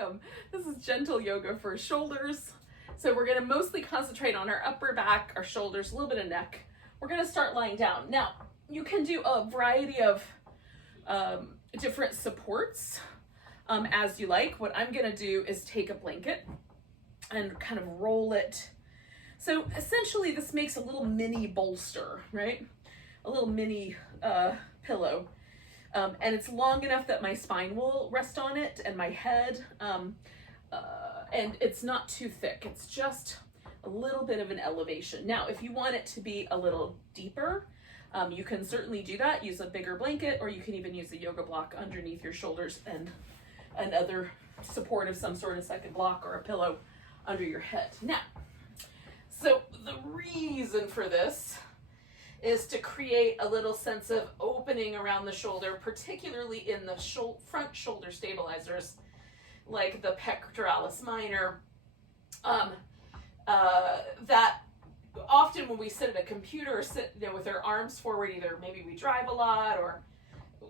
welcome. This is gentle yoga for shoulders. So we're gonna mostly concentrate on our upper back, our shoulders, a little bit of neck. We're gonna start lying down. Now, you can do a variety of different supports as you like. What I'm gonna do is take a blanket and kind of roll it. So essentially this makes a little mini bolster, right? A little mini pillow. And it's long enough that my spine will rest on it and my head. And it's not too thick. It's just a little bit of an elevation. Now, if you want it to be a little deeper, you can certainly do that. Use a bigger blanket, or you can even use a yoga block underneath your shoulders and another support of some sort of second block or a pillow under your head. Now, so the reason for this is to create a little sense of opening around the shoulder, particularly in the front shoulder stabilizers, like the Pec Minor, that often when we sit at a computer or sit with our arms forward, either maybe we drive a lot or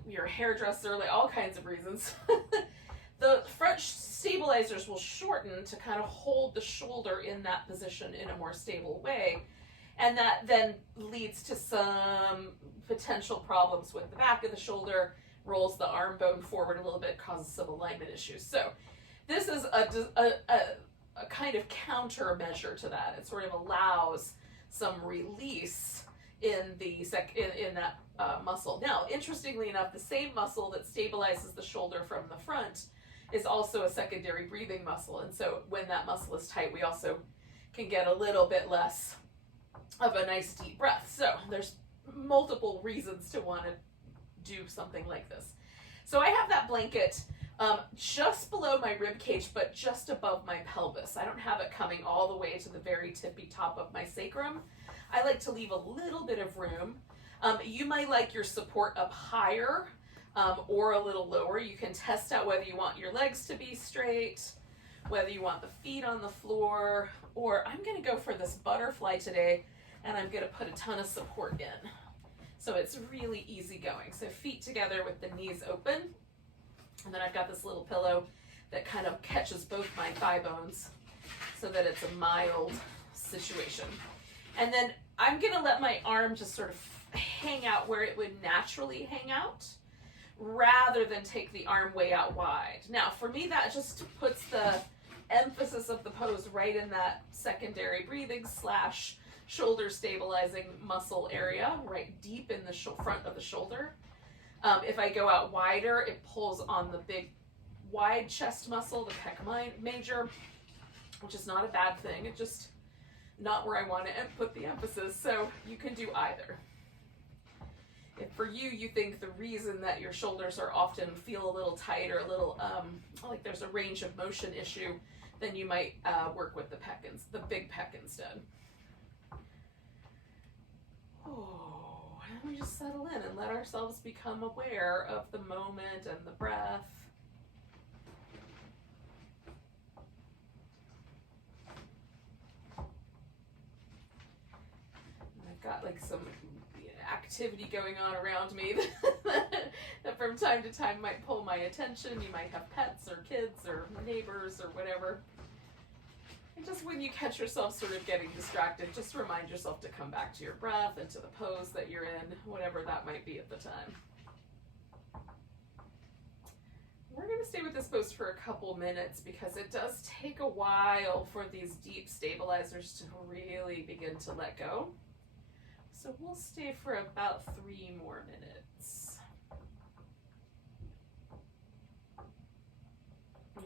you're a hairdresser, like all kinds of reasons, the front stabilizers will shorten to kind of hold the shoulder in that position in a more stable way. And that then leads to some potential problems with the back of the shoulder, rolls the arm bone forward a little bit, causes some alignment issues. So this is a kind of countermeasure to that. It sort of allows some release in that muscle. Now, interestingly enough, the same muscle that stabilizes the shoulder from the front is also a secondary breathing muscle. And so when that muscle is tight, we also can get a little bit less of a nice deep breath. So there's multiple reasons to want to do something like this. So I have that blanket just below my rib cage, but just above my pelvis. I don't have it coming all the way to the very tippy top of my sacrum. I like to leave a little bit of room. You might like your support up higher or a little lower. You can test out whether you want your legs to be straight, whether you want the feet on the floor, or I'm gonna go for this butterfly today, and I'm gonna put a ton of support in. So it's really easy going. So feet together with the knees open, and then I've got this little pillow that kind of catches both my thigh bones so that it's a mild situation. And then I'm gonna let my arm just sort of hang out where it would naturally hang out, rather than take the arm way out wide. Now, for me, that just puts the emphasis of the pose right in that secondary breathing / shoulder stabilizing muscle area, right deep in the front of the shoulder. If I go out wider, it pulls on the big wide chest muscle, the Pec Major, which is not a bad thing. It's just not where I want to put the emphasis. So you can do either. If for you, you think the reason that your shoulders are often feel a little tight or a little like there's a range of motion issue, then you might work with the big pec instead. Oh, and we just settle in and let ourselves become aware of the moment and the breath. And I've got like some activity going on around me that from time to time might pull my attention. You might have pets or kids or neighbors or whatever. And just when you catch yourself sort of getting distracted, just remind yourself to come back to your breath and to the pose that you're in, whatever that might be at the time. We're going to stay with this pose for a couple minutes because it does take a while for these deep stabilizers to really begin to let go. So we'll stay for about 3 more minutes.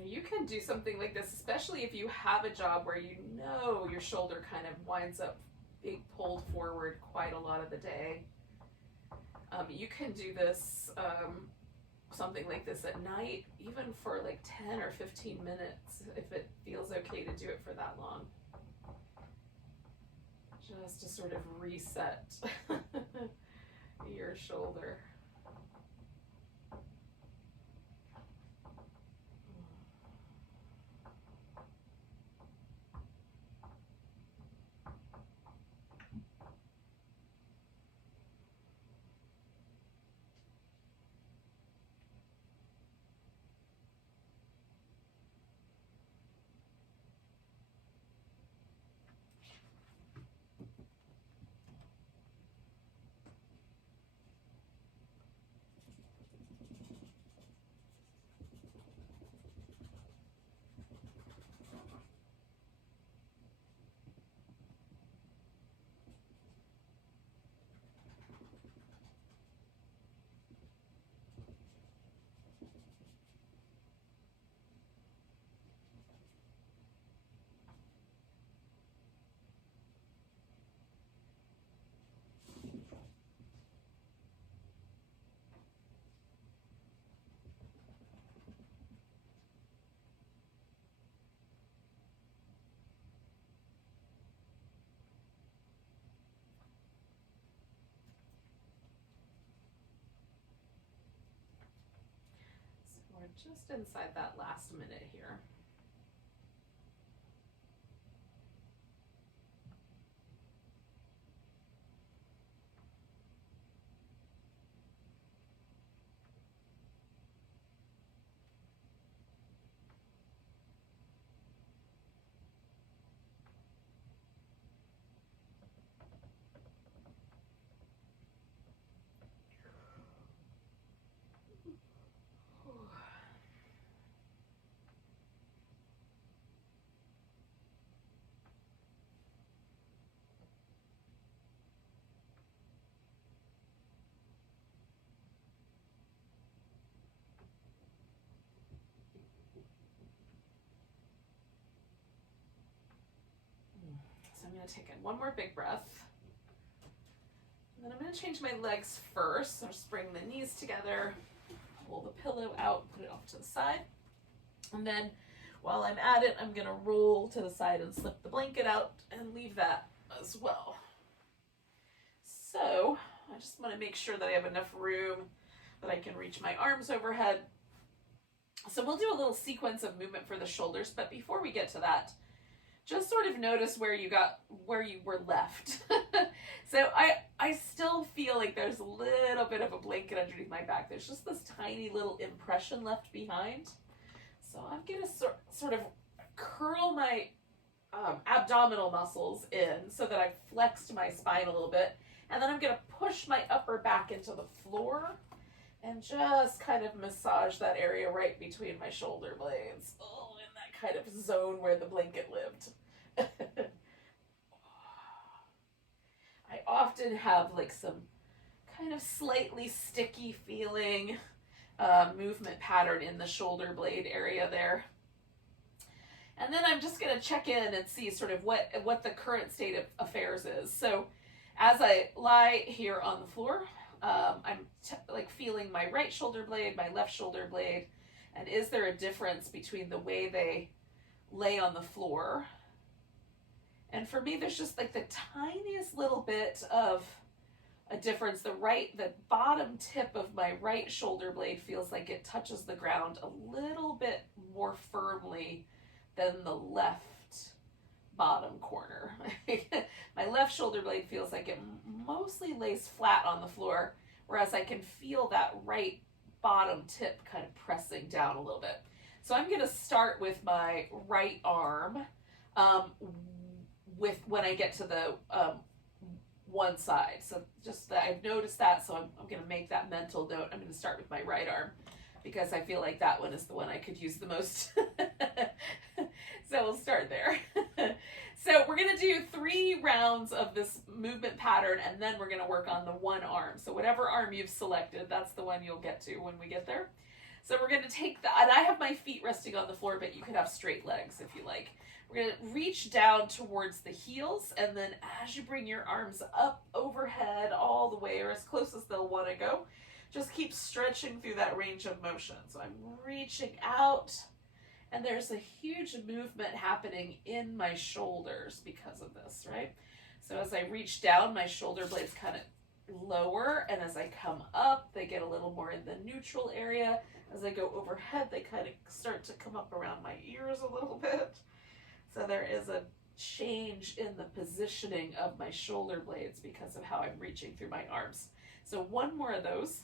You can do something like this, especially if you have a job where you know your shoulder kind of winds up being pulled forward quite a lot of the day. You can do this, something like this at night, even for like 10 or 15 minutes, if it feels okay to do it for that long. Just to sort of reset your shoulder. just inside that last minute here. So I'm going to take in one more big breath. And then I'm going to change my legs first. So just bring the knees together, pull the pillow out, put it off to the side. And then while I'm at it, I'm going to roll to the side and slip the blanket out and leave that as well. So I just want to make sure that I have enough room that I can reach my arms overhead. So we'll do a little sequence of movement for the shoulders, but before we get to that, just sort of notice where you were left. So I still feel like there's a little bit of a blanket underneath my back. There's just this tiny little impression left behind. So I'm gonna sort of curl my abdominal muscles in so that I've flexed my spine a little bit. And then I'm gonna push my upper back into the floor and just kind of massage that area right between my shoulder blades. Oh, in that kind of zone where the blanket lived. I often have like some kind of slightly sticky feeling movement pattern in the shoulder blade area there. And then I'm just going to check in and see sort of what the current state of affairs is. So as I lie here on the floor, I'm like feeling my right shoulder blade, my left shoulder blade, and is there a difference between the way they lay on the floor? And for me, there's just like the tiniest little bit of a difference. The bottom tip of my right shoulder blade feels like it touches the ground a little bit more firmly than the left bottom corner. My left shoulder blade feels like it mostly lays flat on the floor, whereas I can feel that right bottom tip kind of pressing down a little bit. So I'm going to start with my right arm when I get to the one side. So just that I've noticed that, so I'm going to make that mental note. I'm going to start with my right arm because I feel like that one is the one I could use the most. So we'll start there. So we're going to do 3 rounds of this movement pattern, and then we're going to work on the one arm. So whatever arm you've selected, that's the one you'll get to when we get there. So we're going to take that, and I have my feet resting on the floor, but you could have straight legs if you like. We're going to reach down towards the heels, and then as you bring your arms up overhead all the way, or as close as they'll want to go, just keep stretching through that range of motion. So I'm reaching out, and there's a huge movement happening in my shoulders because of this, right? So as I reach down, my shoulder blades kind of lower, and as I come up, they get a little more in the neutral area. As I go overhead, they kind of start to come up around my ears a little bit. So there is a change in the positioning of my shoulder blades because of how I'm reaching through my arms. So one more of those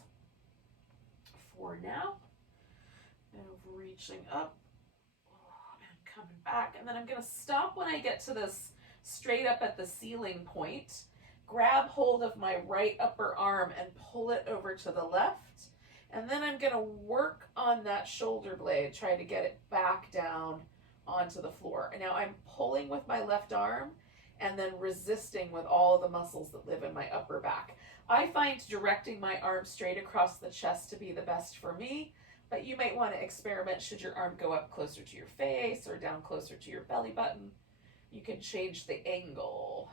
for now. And reaching up and coming back. And then I'm going to stop when I get to this straight up at the ceiling point. Grab hold of my right upper arm and pull it over to the left. And then I'm going to work on that shoulder blade, try to get it back down onto the floor. And now I'm pulling with my left arm and then resisting with all of the muscles that live in my upper back. I find directing my arm straight across the chest to be the best for me, but you might want to experiment should your arm go up closer to your face or down closer to your belly button. You can change the angle.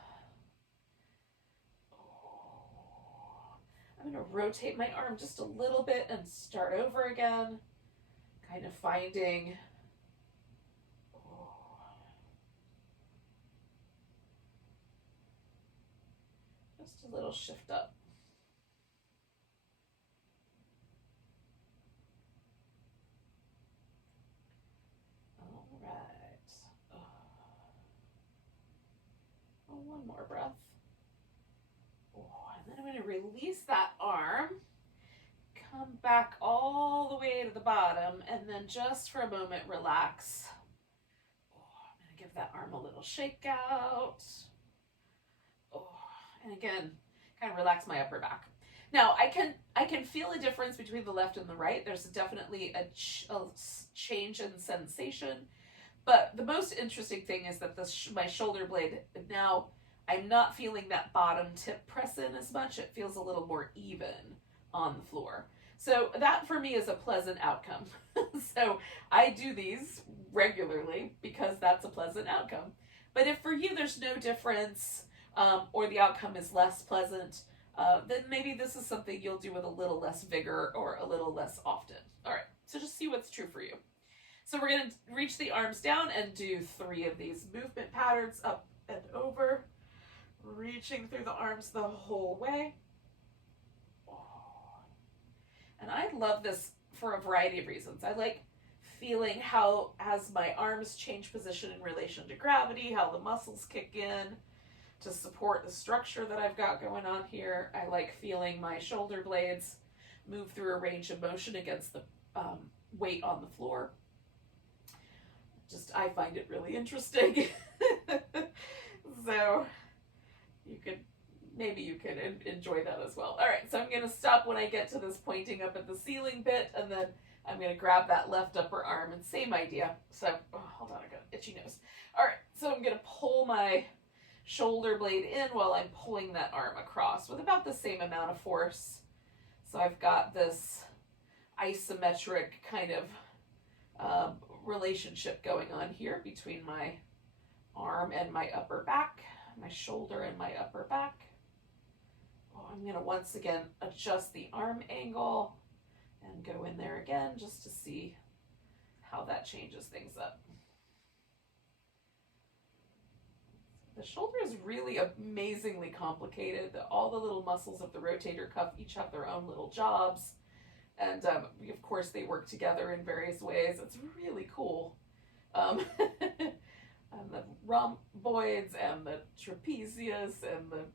I'm going to rotate my arm just a little bit and start over again, kind of finding just a little shift up. One more breath. Oh, and then I'm going to release that arm. Come back all the way to the bottom, and then just for a moment, relax. Oh, I'm going to give that arm a little shake out. Oh, and again, kind of relax my upper back. Now, I can feel a difference between the left and the right. There's definitely a change in sensation. But the most interesting thing is that my shoulder blade, now I'm not feeling that bottom tip press in as much. It feels a little more even on the floor. So that for me is a pleasant outcome. So I do these regularly because that's a pleasant outcome. But if for you there's no difference, or the outcome is less pleasant, then maybe this is something you'll do with a little less vigor or a little less often. All right, so just see what's true for you. So we're going to reach the arms down and do 3 of these movement patterns, up and over, reaching through the arms the whole way. And I love this for a variety of reasons. I like feeling how, as my arms change position in relation to gravity, how the muscles kick in to support the structure that I've got going on here. I like feeling my shoulder blades move through a range of motion against the weight on the floor. I find it really interesting. So maybe you can enjoy that as well. All right, so I'm going to stop when I get to this pointing up at the ceiling bit, and then I'm going to grab that left upper arm, and same idea. So, hold on, I got an itchy nose. All right, so I'm going to pull my shoulder blade in while I'm pulling that arm across with about the same amount of force. So I've got this isometric kind of relationship going on here between my arm and my upper back, my shoulder and my upper back. I'm going to once again adjust the arm angle and go in there again just to see how that changes things up. The shoulder is really amazingly complicated. All the little muscles of the rotator cuff each have their own little jobs. And of course they work together in various ways. It's really cool. And the rhomboids and the trapezius and the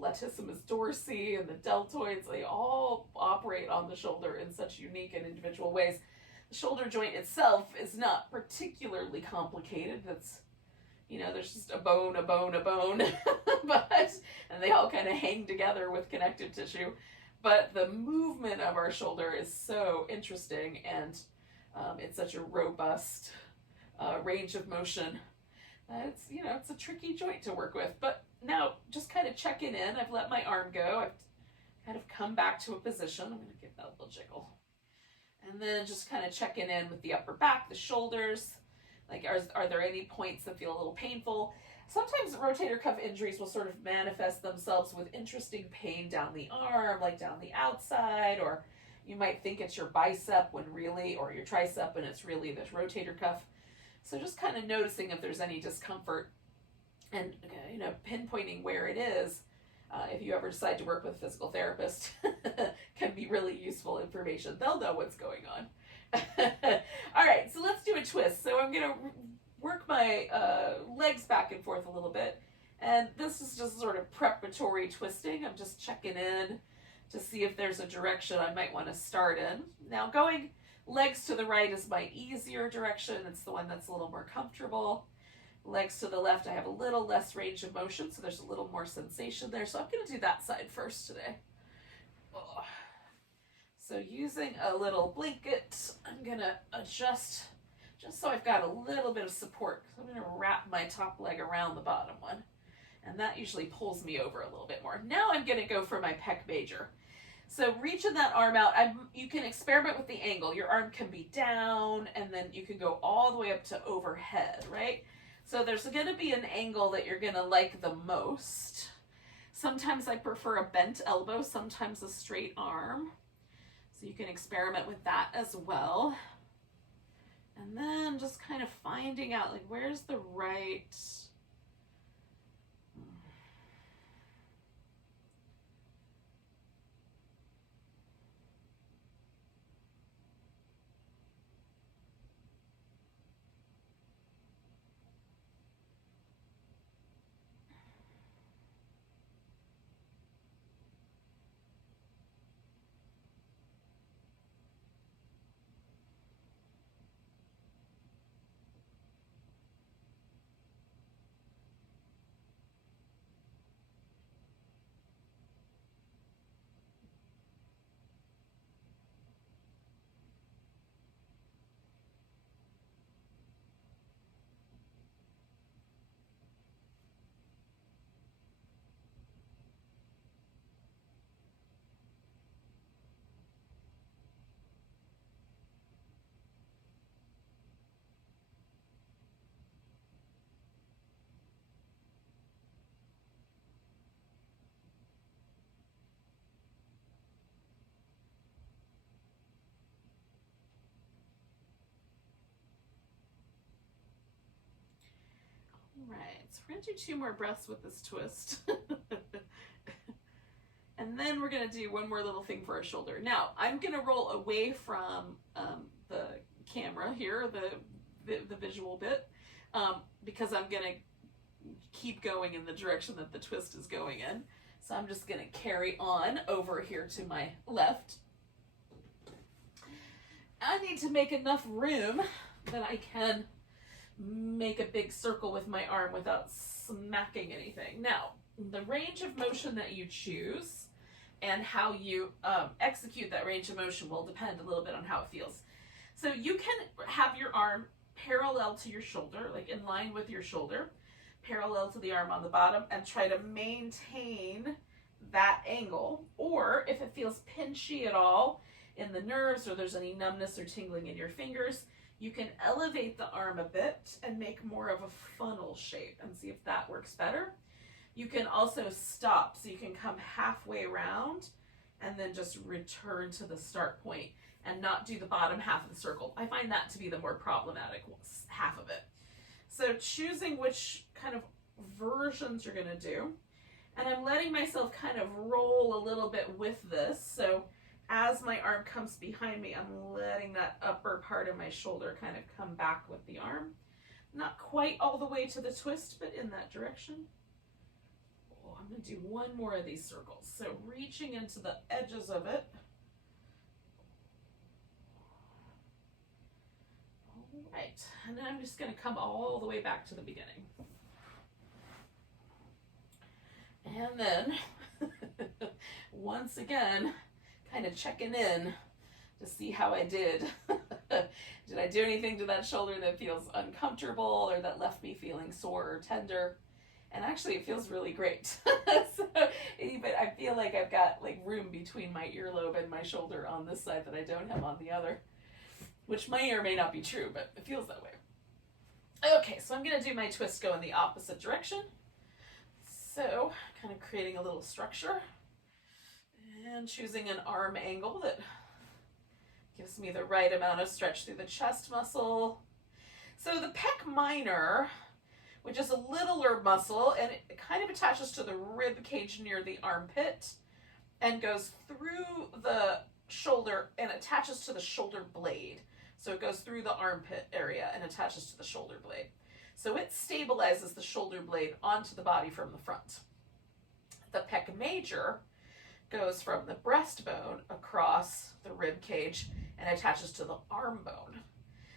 latissimus dorsi and the deltoids, they all operate on the shoulder in such unique and individual ways. The shoulder joint itself is not particularly complicated. That's, there's just a bone, and they all kind of hang together with connective tissue. But the movement of our shoulder is so interesting, and it's such a robust range of motion. It's a tricky joint to work with. But now, just kind of checking in. I've let my arm go. I've kind of come back to a position. I'm going to give that a little jiggle. And then just kind of checking in with the upper back, the shoulders. Like, are there any points that feel a little painful? Sometimes rotator cuff injuries will sort of manifest themselves with interesting pain down the arm, like down the outside, or you might think it's your bicep when really, or your tricep when it's really the rotator cuff. So just kind of noticing if there's any discomfort and, pinpointing where it is, if you ever decide to work with a physical therapist, can be really useful information. They'll know what's going on. All right, so let's do a twist. So I'm going to work my legs back and forth a little bit. And this is just sort of preparatory twisting. I'm just checking in to see if there's a direction I might want to start in. Now, going legs to the right is my easier direction. It's the one that's a little more comfortable. Legs to the left, I have a little less range of motion, so there's a little more sensation there. So I'm going to do that side first today. Oh. So using a little blanket, I'm going to adjust just so I've got a little bit of support. So I'm going to wrap my top leg around the bottom one. And that usually pulls me over a little bit more. Now I'm going to go for my pec major. So reaching that arm out, you can experiment with the angle. Your arm can be down, and then you can go all the way up to overhead, right? So there's going to be an angle that you're going to like the most. Sometimes I prefer a bent elbow, sometimes a straight arm. So you can experiment with that as well. And then just kind of finding out, like, where's the right... right, so we're gonna do 2 more breaths with this twist. And then we're gonna do one more little thing for our shoulder. Now, I'm gonna roll away from the camera here, the visual bit, because I'm gonna keep going in the direction that the twist is going in. So I'm just gonna carry on over here to my left. I need to make enough room that I can make a big circle with my arm without smacking anything. Now, the range of motion that you choose and how you execute that range of motion will depend a little bit on how it feels. So you can have your arm parallel to your shoulder, like in line with your shoulder, parallel to the arm on the bottom, and try to maintain that angle. Or if it feels pinchy at all in the nerves, or there's any numbness or tingling in your fingers, you can elevate the arm a bit and make more of a funnel shape and see if that works better. You can also stop, so you can come halfway around and then just return to the start point and not do the bottom half of the circle. I find that to be the more problematic half of it. So choosing which kind of versions you're gonna do, and I'm letting myself kind of roll a little bit with this. So as my arm comes behind me, I'm letting that upper part of my shoulder kind of come back with the arm. Not quite all the way to the twist, but in that direction. Oh, I'm gonna do 1 more of these circles. So reaching into the edges of it. All right, and then I'm just gonna come all the way back to the beginning. And then, once again, kind of checking in to see how I did. Did I do anything to that shoulder that feels uncomfortable or that left me feeling sore or tender? And actually it feels really great. So, but I feel like I've got like room between my earlobe and my shoulder on this side that I don't have on the other, which may or may not be true, but it feels that way. Okay, so I'm gonna do my twist go in the opposite direction. So kind of creating a little structure and choosing an arm angle that gives me the right amount of stretch through the chest muscle. So the pec minor, which is a littler muscle, and it kind of attaches to the rib cage near the armpit and goes through the shoulder and attaches to the shoulder blade. So it goes through the armpit area and attaches to the shoulder blade. So it stabilizes the shoulder blade onto the body from the front. The pec major goes from the breastbone across the rib cage and attaches to the arm bone.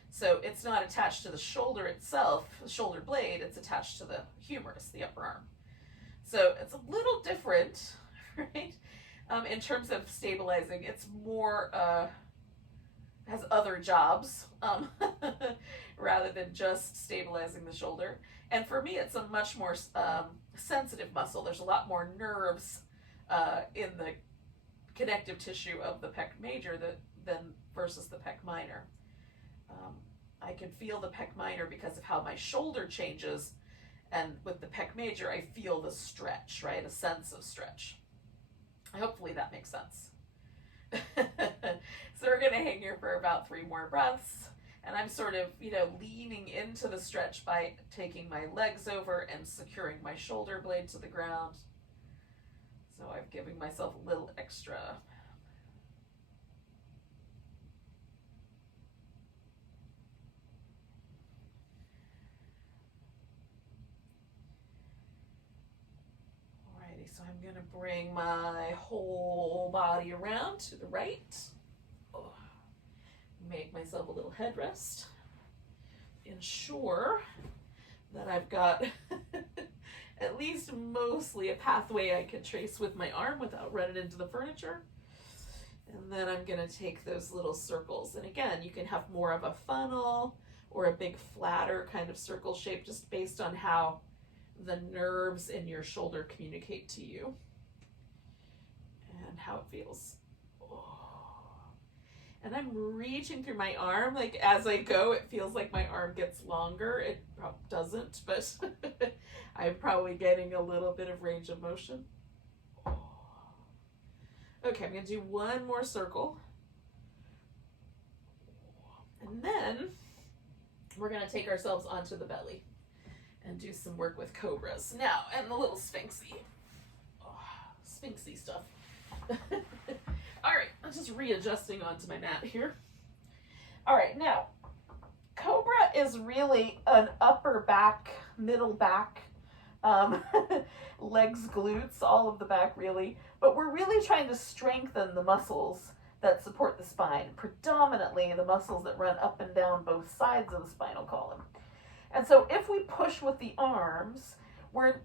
So it's not attached to the shoulder itself, the shoulder blade, it's attached to the humerus, the upper arm. So it's a little different, right? In terms of stabilizing, it's more, has other jobs rather than just stabilizing the shoulder. And for me, it's a much more sensitive muscle. There's a lot more nerves in the connective tissue of the pec major than versus the pec minor. I can feel the pec minor because of how my shoulder changes, and with the pec major, I feel the stretch, right? A sense of stretch. Hopefully that makes sense. So we're gonna hang here for about 3 more breaths, and I'm sort of, leaning into the stretch by taking my legs over and securing my shoulder blade to the ground. So I'm giving myself a little extra. Alrighty, so I'm gonna bring my whole body around to the right. Make myself a little headrest. Ensure that I've got at least mostly a pathway I can trace with my arm without running into the furniture. And then I'm gonna take those little circles. And again, you can have more of a funnel or a big flatter kind of circle shape just based on how the nerves in your shoulder communicate to you and how it feels. And I'm reaching through my arm, like as I go, it feels like my arm gets longer. It probably doesn't, but I'm probably getting a little bit of range of motion. Okay, I'm gonna do 1 more circle. And then we're gonna take ourselves onto the belly. and do some work with Cobras. Now, and the little Sphinxy stuff. All right, I'm just readjusting onto my mat here. All right, now, Cobra is really an upper back, middle back, legs, glutes, all of the back really, but we're really trying to strengthen the muscles that support the spine, predominantly the muscles that run up and down both sides of the spinal column. And so if we push with the arms, we're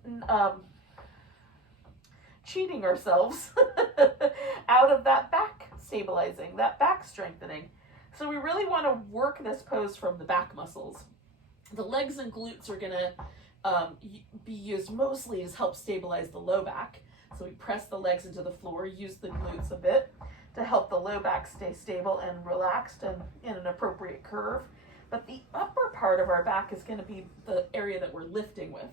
cheating ourselves out of that back stabilizing, that back strengthening. So we really want to work this pose from the back muscles. The legs and glutes are going to be used mostly to help stabilize the low back. So we press the legs into the floor, use the glutes a bit to help the low back stay stable and relaxed and in an appropriate curve. But the upper part of our back is going to be the area that we're lifting with.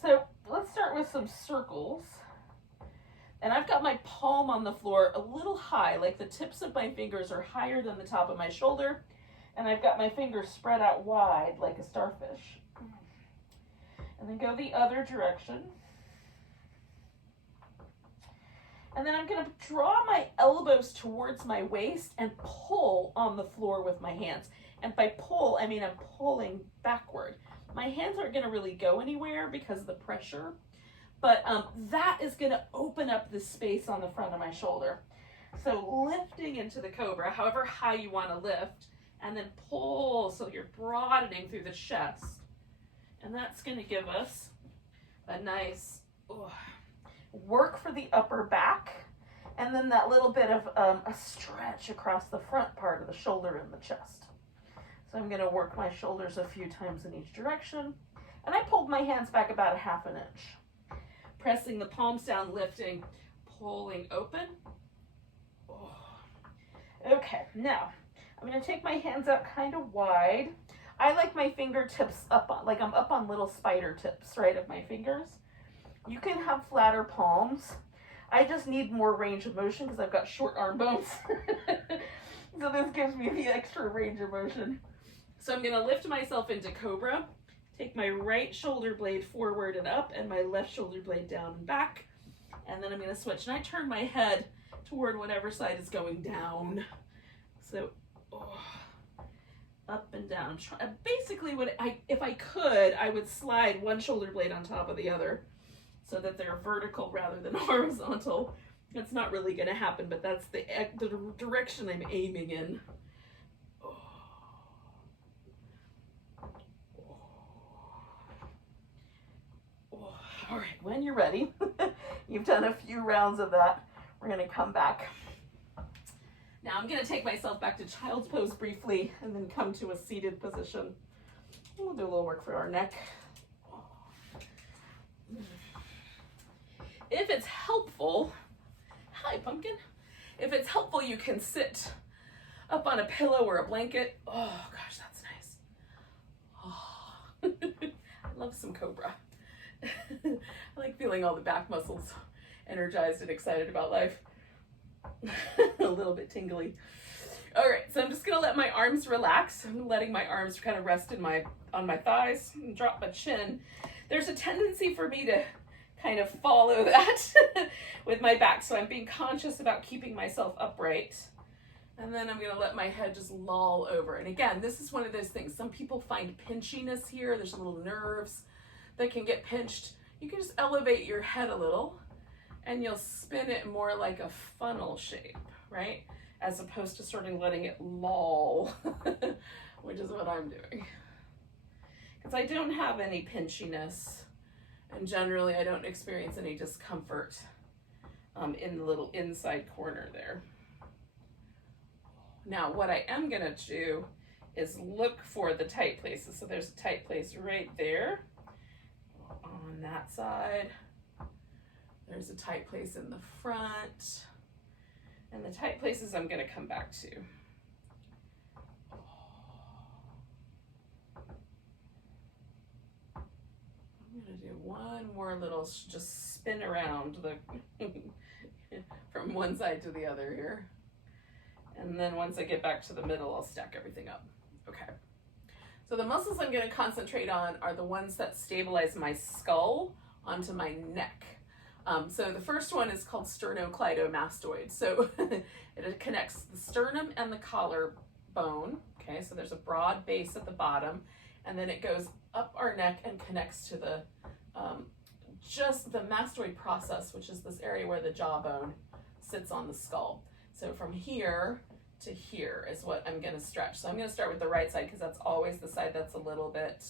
So let's start with some circles. And I've got my palm on the floor a little high, like the tips of my fingers are higher than the top of my shoulder. And I've got my fingers spread out wide like a starfish. And then go the other direction. And then I'm going to draw my elbows towards my waist and pull on the floor with my hands. And by pull, I mean I'm pulling backward. My hands aren't going to really go anywhere because of the pressure. But that is going to open up the space on the front of my shoulder. So lifting into the Cobra, however high you want to lift, and then pull so you're broadening through the chest. And that's going to give us a nice work for the upper back, and then that little bit of a stretch across the front part of the shoulder and the chest. So I'm going to work my shoulders a few times in each direction. And I pulled my hands back about 1/2 inch. Pressing the palms down, lifting, pulling open. Okay, now I'm going to take my hands out kind of wide. I like my fingertips up on, like I'm up on little spider tips, right, of my fingers. You can have flatter palms. I just need more range of motion because I've got short arm bones. So this gives me the extra range of motion. So I'm going to lift myself into Cobra. Take my right shoulder blade forward and up and my left shoulder blade down and back. And then I'm going to switch. And I turn my head toward whatever side is going down. So up and down. Basically, if I could, I would slide one shoulder blade on top of the other so that they're vertical rather than horizontal. That's not really going to happen, but that's the direction I'm aiming in. All right, when you're ready, you've done a few rounds of that. We're going to come back. Now I'm going to take myself back to child's pose briefly and then come to a seated position. We'll do a little work for our neck. If it's helpful, hi pumpkin. If it's helpful, you can sit up on a pillow or a blanket. Oh gosh, that's nice. Oh. I love some Cobra. I like feeling all the back muscles energized and excited about life. A little bit tingly. All right, so I'm just gonna let my arms relax. I'm letting my arms kind of rest on my thighs and drop my chin. There's a tendency for me to kind of follow that with my back, so I'm being conscious about keeping myself upright. And then I'm gonna let my head just loll over. And again, this is one of those things. Some people find pinchiness here. There's little nerves that can get pinched. You can just elevate your head a little and you'll spin it more like a funnel shape, right? As opposed to sort of letting it loll, which is what I'm doing. Because I don't have any pinchiness, and generally I don't experience any discomfort in the little inside corner there. Now, what I am gonna do is look for the tight places. So there's a tight place right there. On that side, there's a tight place in the front, and the tight places I'm going to come back to. I'm going to do one more little just spin around from one side to the other here, and then once I get back to the middle, I'll stack everything up. Okay. So the muscles I'm going to concentrate on are the ones that stabilize my skull onto my neck. So the first one is called Sternocleidomastoid. So it connects the sternum and the collarbone. Okay, so there's a broad base at the bottom, and then it goes up our neck and connects to the just the mastoid process, which is this area where the jawbone sits on the skull. So from here to here is what I'm going to stretch. So I'm going to start with the right side because that's always the side that's a little bit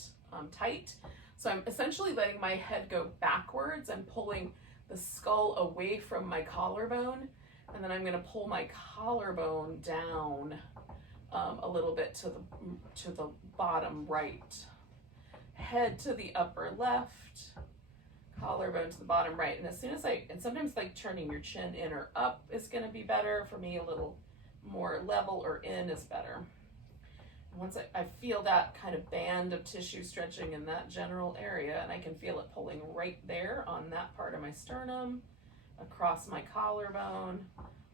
tight. So I'm essentially letting my head go backwards. I'm pulling the skull away from my collarbone, and then I'm going to pull my collarbone down a little bit to the bottom right. Head to the upper left, collarbone to the bottom right. And as soon as and sometimes like turning your chin in or up is going to be better. For me, a little more level or in is better. Once I feel that kind of band of tissue stretching in that general area, and I can feel it pulling right there on that part of my sternum, across my collarbone,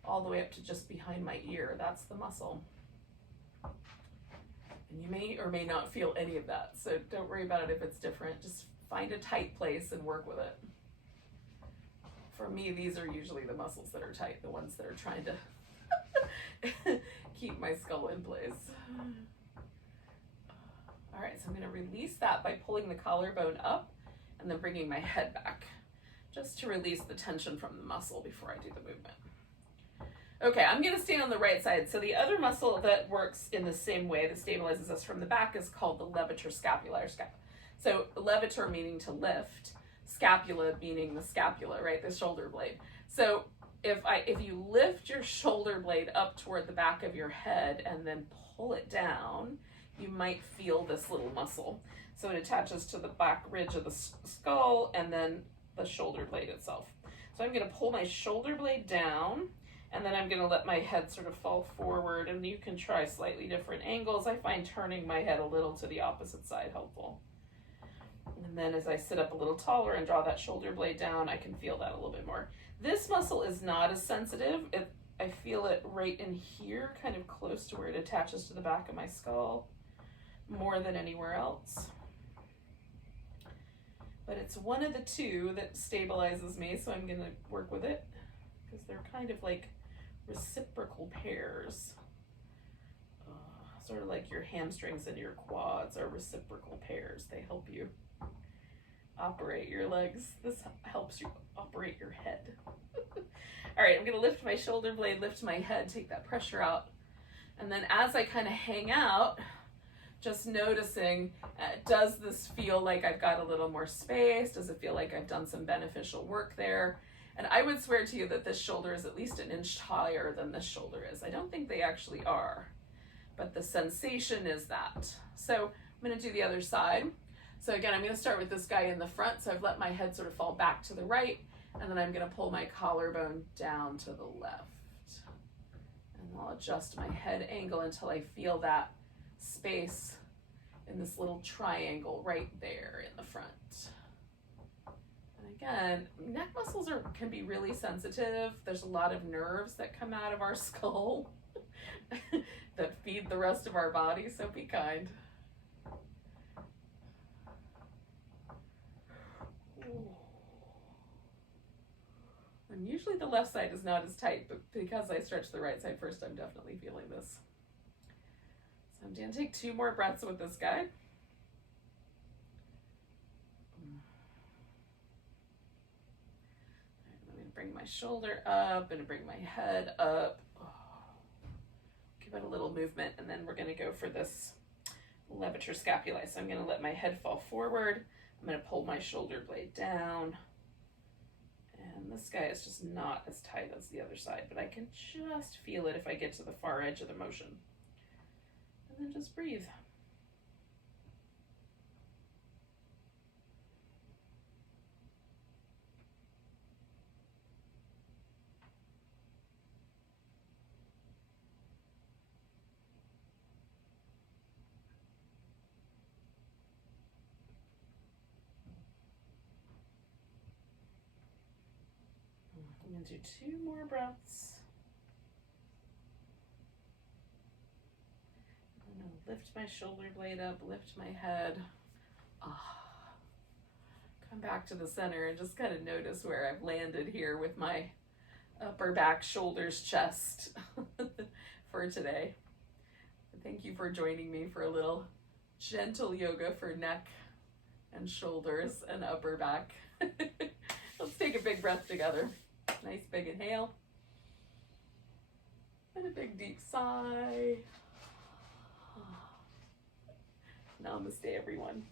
all the way up to just behind my ear. That's the muscle. And you may or may not feel any of that, so don't worry about it if it's different. Just find a tight place and work with it. For me, these are usually the muscles that are tight, the ones that are trying to keep my skull in place. All right, so I'm going to release that by pulling the collarbone up and then bringing my head back, just to release the tension from the muscle before I do the movement. Okay, I'm going to stay on the right side. So the other muscle that works in the same way, that stabilizes us from the back, is called the Levator Scapulae. So levator meaning to lift, scapula meaning the scapula, right, the shoulder blade. So if you lift your shoulder blade up toward the back of your head and then pull it down, you might feel this little muscle. So it attaches to the back ridge of the skull and then the shoulder blade itself. So I'm going to pull my shoulder blade down, and then I'm going to let my head sort of fall forward, and you can try slightly different angles. I find turning my head a little to the opposite side helpful. And then as I sit up a little taller and draw that shoulder blade down, I can feel that a little bit more. This muscle is not as sensitive. I feel it right in here, kind of close to where it attaches to the back of my skull, more than anywhere else. But it's one of the two that stabilizes me, so I'm going to work with it, because they're kind of like reciprocal pairs. Sort of like your hamstrings and your quads are reciprocal pairs. They help you operate your legs. This helps you operate your head. All right, I'm going to lift my shoulder blade, lift my head, take that pressure out. And then as I kind of hang out, just noticing, does this feel like I've got a little more space? Does it feel like I've done some beneficial work there? And I would swear to you that this shoulder is at least an inch higher than this shoulder is. I don't think they actually are, but the sensation is that. So I'm going to do the other side. So again, I'm going to start with this guy in the front. So I've let my head sort of fall back to the right, and then I'm going to pull my collarbone down to the left. And I'll adjust my head angle until I feel that space in this little triangle right there in the front. And again, neck muscles can be really sensitive. There's a lot of nerves that come out of our skull that feed the rest of our body, so be kind. And usually the left side is not as tight, but because I stretch the right side first, I'm definitely feeling this. So I'm going to take 2 more breaths with this guy. I'm going to bring my shoulder up and bring my head up. Give it a little movement, and then we're going to go for this Levator Scapulae. So I'm going to let my head fall forward. I'm going to pull my shoulder blade down. And this guy is just not as tight as the other side, but I can just feel it if I get to the far edge of the motion. And then just breathe. I'm going to do 2 more breaths. And I'll Lift my shoulder blade up, lift my head. Come back to the center and just kind of notice where I've landed here with my upper back, shoulders, chest for today. Thank you for joining me for a little gentle yoga for neck and shoulders and upper back. Let's take a big breath together. Nice big inhale. And a big deep sigh. Namaste, everyone.